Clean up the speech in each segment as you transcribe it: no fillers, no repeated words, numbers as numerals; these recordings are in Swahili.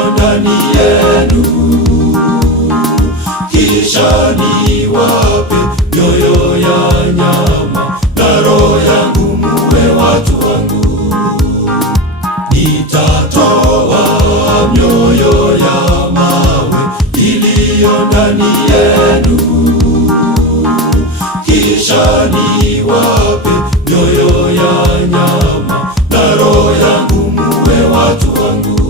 iliyo ndani yenu, kisha niwape mioyo ya nyama na roho yangu, muwe watu wangu. Nitatoa mioyo ya mawe iliyo ndani yenu, kisha niwape mioyo ya nyama na roho yangu, muwe watu wangu.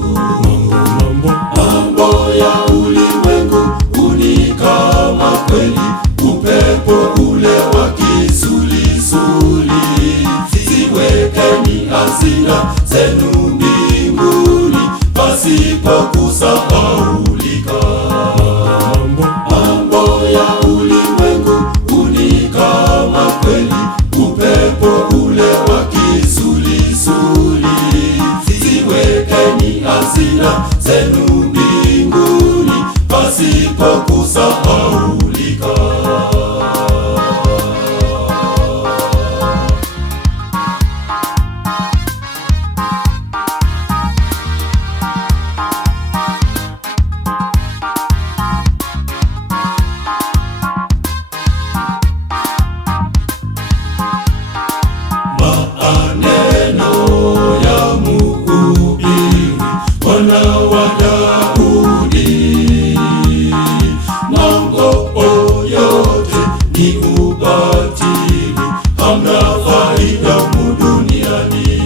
Mambo ya ulimwengu ni kama kweli upepo ule wa kisulisuli. Ziwekeni hazina zenu mbinguni, pasipo kusahaulika. Mambo ya ulimwengu ni kama kweli upepo ule wa kisulisuli. Ziwekeni hazina zenu mbinguni, pasipo kusahaulika. Maneno ya mhubiri Mwana wa Daudi, mambo yote ni ubatili, hamna faida humu duniani.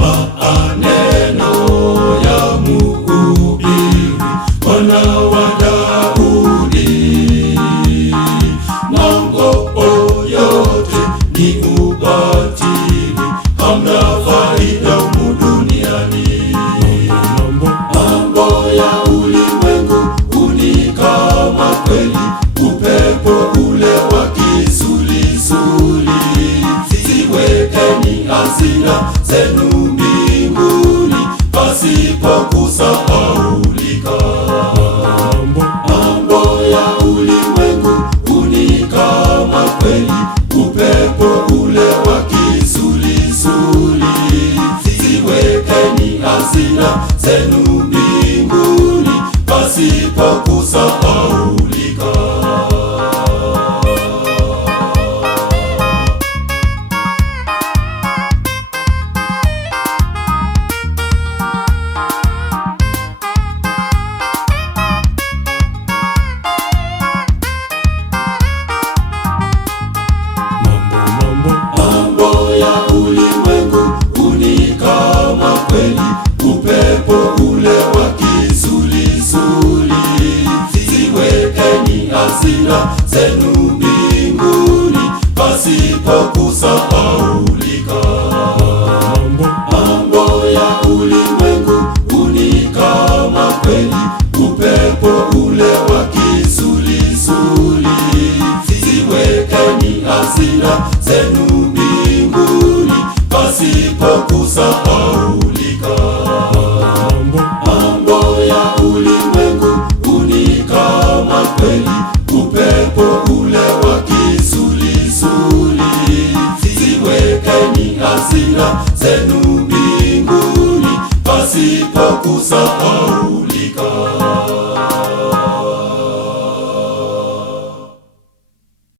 Maneno ya mhubiri Mwana wa Daudi, mambo yote ni ubatili, hamna faida humu duniani. Mambo ya ulimwengu ni kama kweli upepo ule wa kisulisuli. Ziwekeni hazina zenu mbinguni, pasipo kusahaulika. Mambo ya ulimwengu ni kama kweli upepo ule wa kisulisuli. Ziwekeni hazina zenu mbinguni, pasipo kusahaulika. Mambo ya ulimwengu ni kama kweli upepo ule wa kisulisuli. Ziwekeni hazina zenu mbinguni, pasipo kusahaulika. Mambo ya ulimwengu ni kama kweli upepo ule wa kisulisuli. Ziwekeni hazina zenu mbinguni, pasipo kusahaulika. Mambo ya ulimwengu ni kama kweli upepo ule wa kisulisuli. Ziwekeni hazina zenu mbinguni, pasipo kusahaulika.